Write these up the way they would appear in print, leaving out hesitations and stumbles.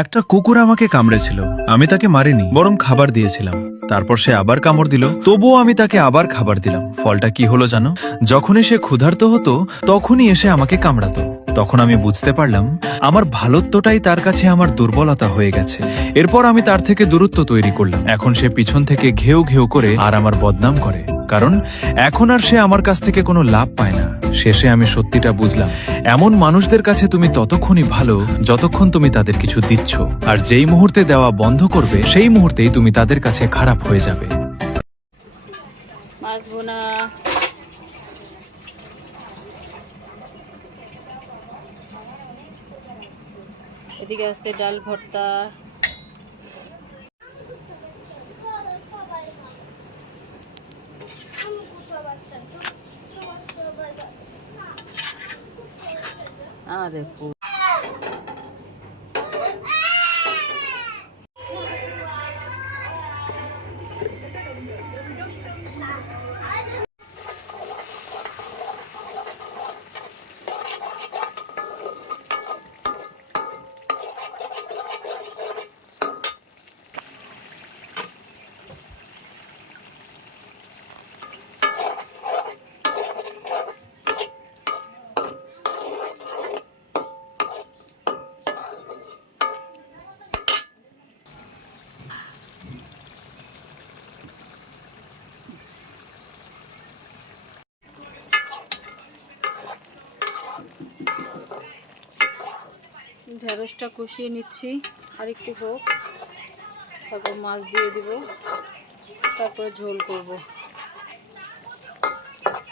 একটা কুকুর আমাকে কামড়েছিল। আমি তাকে মারিনি, বরং খাবার দিয়েছিলাম। তারপর সে আবার কামড় দিল, তবুও আমি তাকে আবার খাবার দিলাম। ফলটা কি হলো জানো? যখনই সে ক্ষুধার্ত হতো তখনই এসে আমাকে কামড়াতো। তখন আমি বুঝতে পারলাম আমার ভালোত্বটাই তার কাছে আমার দুর্বলতা হয়ে গেছে। এরপর আমি তার থেকে দূরত্ব তৈরি করলাম। এখন সে পিছন থেকে ঘেউ ঘেউ করে আর আমার বদনাম করে, কারণ এখন আর সে আমার কাছ থেকে কোনো লাভ পায় না। শেষে আমি সত্যিটা বুঝলাম, এমন মানুষদের কাছে তুমি ততক্ষণই ভালো যতক্ষণ তুমি তাদের কিছু দিচ্ছ, আর যেই মুহূর্তে দেওয়া বন্ধ করবে সেই মুহূর্তেই তুমি তাদের কাছে খারাপ হয়ে যাবে। মাছ ভুনা, এদিকে আছে ডাল ভর্তা, আরে ঢেঁড়সটা কষিয়ে নিচ্ছি, আর একটু হোক, তারপর মাছ দিয়ে দিব, তারপরে ঝোল করব।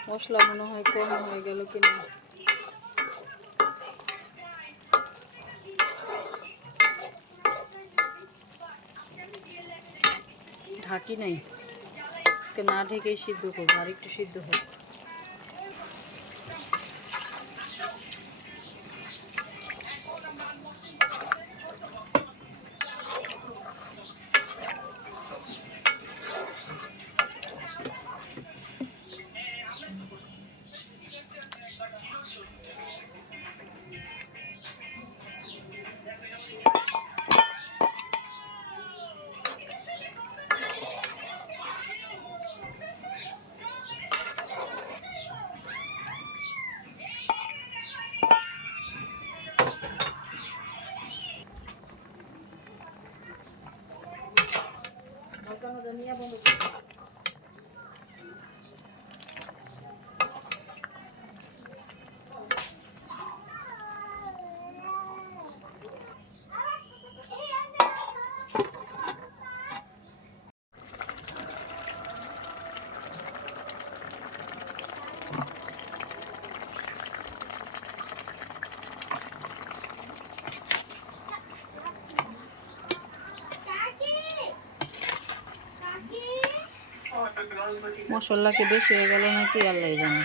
মশলা মনে হয় কম হয়ে গেল কিনা। ঢাকি নাই, আজকে না ঢেকেই সিদ্ধ করবো, আর একটু সিদ্ধ হোক। মশলা কি বেশি হয়ে গেল নাকি আল্লাহ জানে।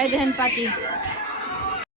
এই দেখেন পাটি।